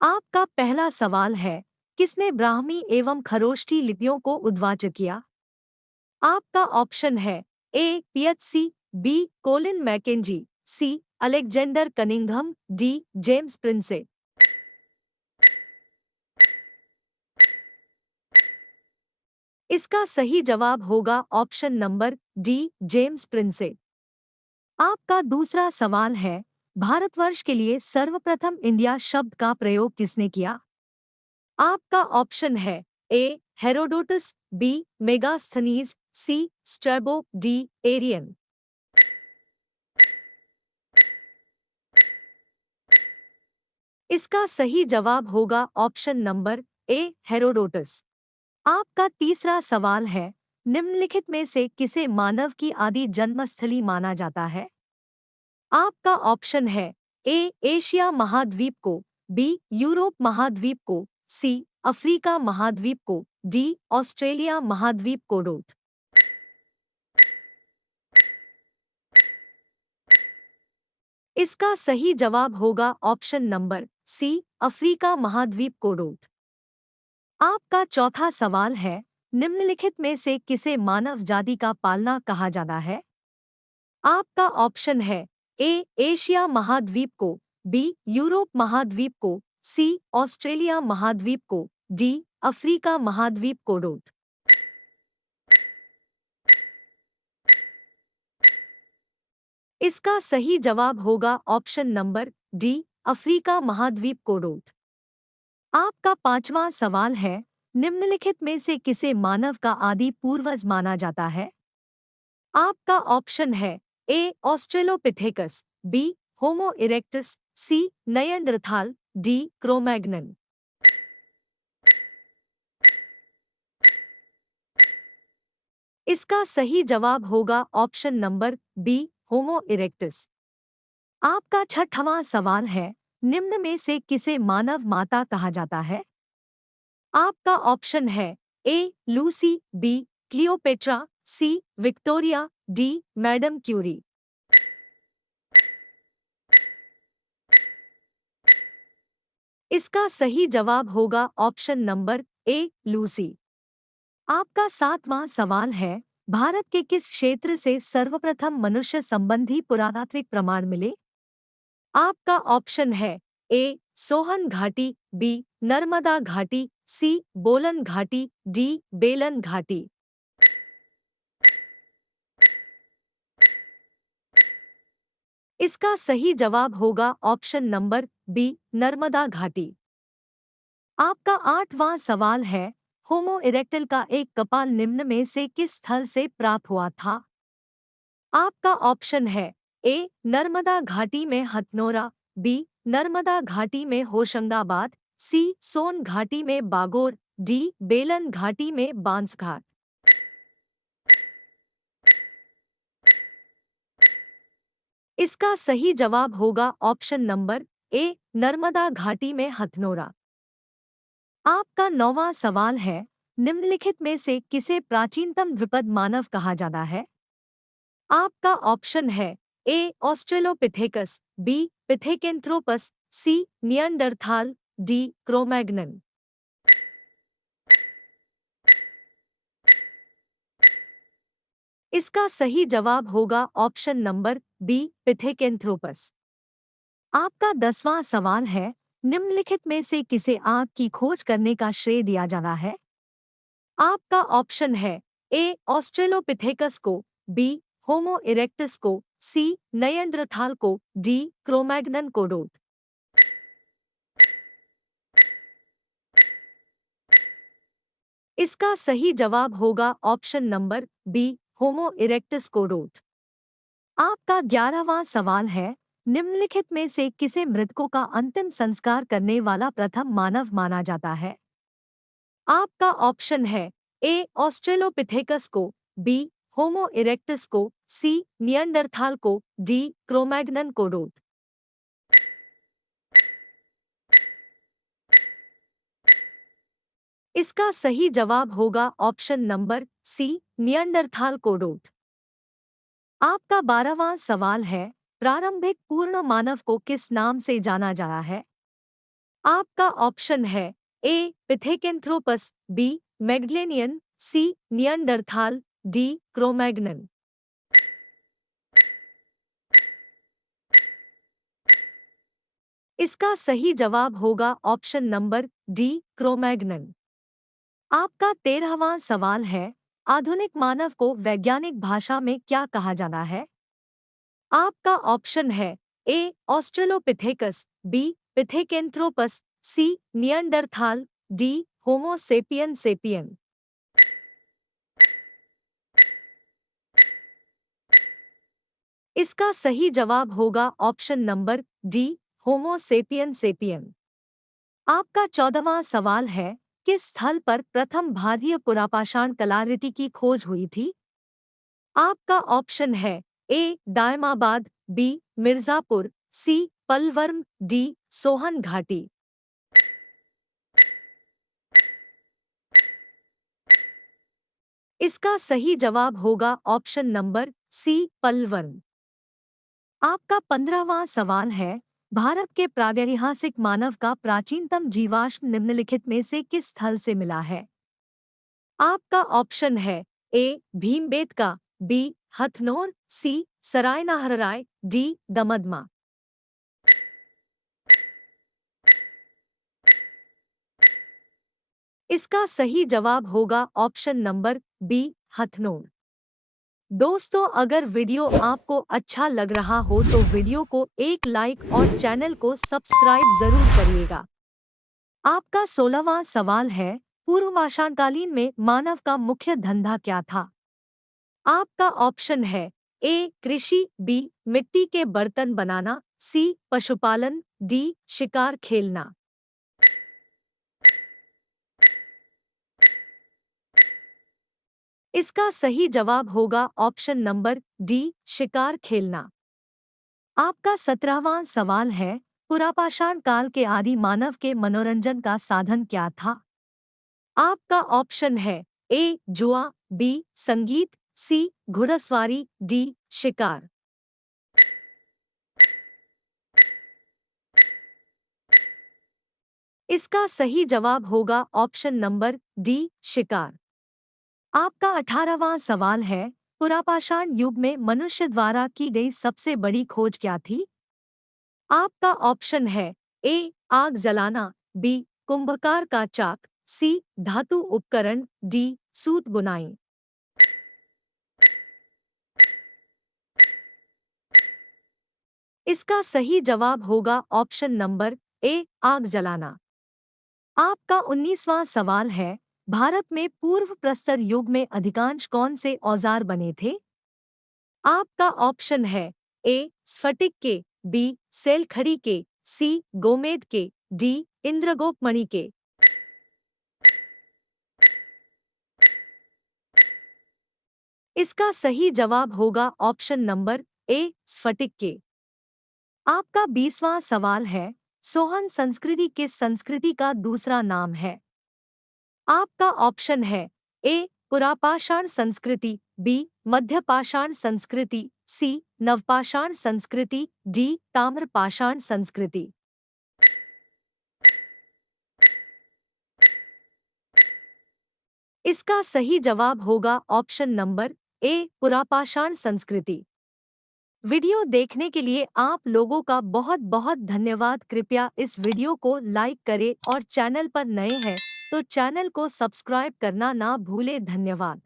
आपका पहला सवाल है, किसने ब्राह्मी एवं खरोष्ठी लिपियों को उद्वाच किया? आपका ऑप्शन है ए पीएचसी, बी कोलिन मैकेंजी, सी Alexander Cunningham, D James Prince. इसका सही जवाब होगा option number D James Prince. आपका दूसरा सवाल है, भारतवर्ष के लिए सर्वप्रथम इंडिया शब्द का प्रयोग किसने किया? आपका ऑप्शन है ए हेरोडोटस, बी मेगास्थनीज, सी स्ट्रैबो, डी एरियन। इसका सही जवाब होगा ऑप्शन नंबर ए हेरोडोटस। आपका तीसरा सवाल है, निम्नलिखित में से किसे मानव की आदि जन्मस्थली माना जाता है? आपका ऑप्शन है ए एशिया महाद्वीप को, बी यूरोप महाद्वीप को, सी अफ्रीका महाद्वीप को, डी ऑस्ट्रेलिया महाद्वीप को। डोट। इसका सही जवाब होगा ऑप्शन नंबर सी अफ्रीका महाद्वीप को। डोट। आपका चौथा सवाल है, निम्नलिखित में से किसे मानव जाति का पालना कहा जाता है? आपका ऑप्शन है ए एशिया महाद्वीप को, बी यूरोप महाद्वीप को, सी ऑस्ट्रेलिया महाद्वीप को, डी अफ्रीका महाद्वीप को। डोट। इसका सही जवाब होगा ऑप्शन नंबर डी अफ्रीका महाद्वीप को। डोट। आपका पांचवा सवाल है, निम्नलिखित में से किसे मानव का आदि पूर्वज माना जाता है? आपका ऑप्शन है ए ऑस्ट्रेलोपिथेकस, बी होमो इरेक्टस, सी नयनडर्थाल, डी क्रोमैग्नन। इसका सही जवाब होगा ऑप्शन नंबर बी होमो इरेक्टस। आपका छठवां सवाल है, निम्न में से किसे मानव माता कहा जाता है? आपका ऑप्शन है A Lucy, B Cleopatra, C Victoria, D madam Curie. इसका सही जवाब होगा ऑप्शन नंबर ए लूसी। आपका सातवां सवाल है, भारत के किस क्षेत्र से सर्वप्रथम मनुष्य संबंधी पुरातात्विक प्रमाण मिले? आपका ऑप्शन है ए सोहन घाटी, बी नर्मदा घाटी, सी बोलन घाटी, डी बेलन घाटी। इसका सही जवाब होगा ऑप्शन नंबर बी नर्मदा घाटी। आपका आठवां सवाल है, होमो इरेक्टल का एक कपाल निम्न में से किस स्थल से प्राप्त हुआ था? आपका ऑप्शन है ए नर्मदा घाटी में हथनोरा, बी नर्मदा घाटी में होशंगाबाद, सी सोन घाटी में बागोर, डी बेलन घाटी में बांसघाट। इसका सही जवाब होगा ऑप्शन नंबर ए नर्मदा घाटी में हथनोरा। आपका नौवां सवाल है, निम्नलिखित में से किसे प्राचीनतम द्विपद मानव कहा जाता है? आपका ऑप्शन है ए ऑस्ट्रेलोपिथेकस, बी पिथेकेंथ्रोपस, सी नियंडरथाल, डी क्रोमैग्नन। इसका सही जवाब होगा ऑप्शन नंबर बी पिथेकेंथ्रोपस। आपका 10वां सवाल है, निम्नलिखित में से किसे आग की खोज करने का श्रेय दिया जाना है? आपका ऑप्शन है ए ऑस्ट्रेलोपिथेकस को, बी होमो इरेक्टस को, सी नयनड्रथाल को, डी क्रोमैग्नन को। डोट। इसका सही जवाब होगा ऑप्शन नंबर बी होमो इरेक्टस को। डोट। आपका 11वां सवाल है, निम्नलिखित में से किसे मृतकों का अंतिम संस्कार करने वाला प्रथम मानव माना जाता है? आपका ऑप्शन है ए ऑस्ट्रेलोपिथेकस को, बी होमो इरेक्टस को, सी नियंडरथाल को, डी क्रोमैग्नन को। डोट। इसका सही जवाब होगा ऑप्शन नंबर सी नियंडरथाल को। डोट। आपका 12वां सवाल है, प्रारंभिक पूर्ण मानव को किस नाम से जाना जाता है? आपका ऑप्शन है ए पिथेकेंथ्रोपस, बी मैग्लेनियन, सी नियंडरथाल, डी क्रोमैग्नन। इसका सही जवाब होगा ऑप्शन नंबर डी क्रोमैग्नन। आपका 13वां सवाल है, आधुनिक मानव को वैज्ञानिक भाषा में क्या कहा जाना है? आपका ऑप्शन है ए ऑस्ट्रेलोपिथेकस, बी पिथेकेंथ्रोपस, सी नियंडरथाल, डी होमो सेपियन सेपियन। इसका सही जवाब होगा ऑप्शन नंबर डी होमो सेपियन सेपियन। आपका 14वां सवाल है, किस स्थल पर प्रथम भारतीय पुरापाषाण कलाकृति की खोज हुई थी? आपका ऑप्शन है ए दायमाबाद, बी मिर्जापुर, सी पलवर्म, डी सोहन घाटी। इसका सही जवाब होगा ऑप्शन नंबर सी पलवर्म। आपका 15वां सवाल है, भारत के प्रागैतिहासिक मानव का प्राचीनतम जीवाश्म निम्नलिखित में से किस स्थल से मिला है? आपका ऑप्शन है ए भीमबेटका, बी हथनोर, सी सरायनाहरराय, डी दमदमा। इसका सही जवाब होगा ऑप्शन नंबर बी हथनोर। दोस्तों, अगर वीडियो आपको अच्छा लग रहा हो तो वीडियो को एक लाइक और चैनल को सब्सक्राइब जरूर करिएगा। आपका 16वां सवाल है, पूर्व पाषाणकालीन में मानव का मुख्य धंधा क्या था? आपका ऑप्शन है ए कृषि, बी मिट्टी के बर्तन बनाना, सी पशुपालन, डी शिकार खेलना। इसका सही जवाब होगा ऑप्शन नंबर डी शिकार खेलना। आपका 17वां सवाल है, पुरापाषाण काल के आदि मानव के मनोरंजन का साधन क्या था? आपका ऑप्शन है ए जुआ, बी संगीत, सी घुड़सवारी, डी शिकार। इसका सही जवाब होगा ऑप्शन नंबर डी शिकार। आपका 18वां सवाल है, पुरापाषाण युग में मनुष्य द्वारा की गई सबसे बड़ी खोज क्या थी? आपका ऑप्शन है ए आग जलाना, बी कुंभकार का चाक, सी धातु उपकरण, डी सूत बुनाई। इसका सही जवाब होगा ऑप्शन नंबर ए आग जलाना। आपका 19वां सवाल है, भारत में पूर्व प्रस्तर युग में अधिकांश कौन से औजार बने थे? आपका ऑप्शन है ए स्फटिक के, बी सेलखड़ी के, सी गोमेद के, डी इंद्रगोपमणि के। इसका सही जवाब होगा ऑप्शन नंबर ए स्फटिक के। आपका 20वां सवाल है, सोहन संस्कृति किस संस्कृति का दूसरा नाम है? आपका ऑप्शन है ए पुरापाषाण संस्कृति, बी मध्यपाषाण संस्कृति, सी नवपाषाण संस्कृति, डी ताम्रपाषाण संस्कृति। इसका सही जवाब होगा ऑप्शन नंबर ए पुरापाषाण संस्कृति। वीडियो देखने के लिए आप लोगों का बहुत बहुत धन्यवाद। कृपया इस वीडियो को लाइक करें और चैनल पर नए हैं तो चैनल को सब्सक्राइब करना ना भूलें। धन्यवाद।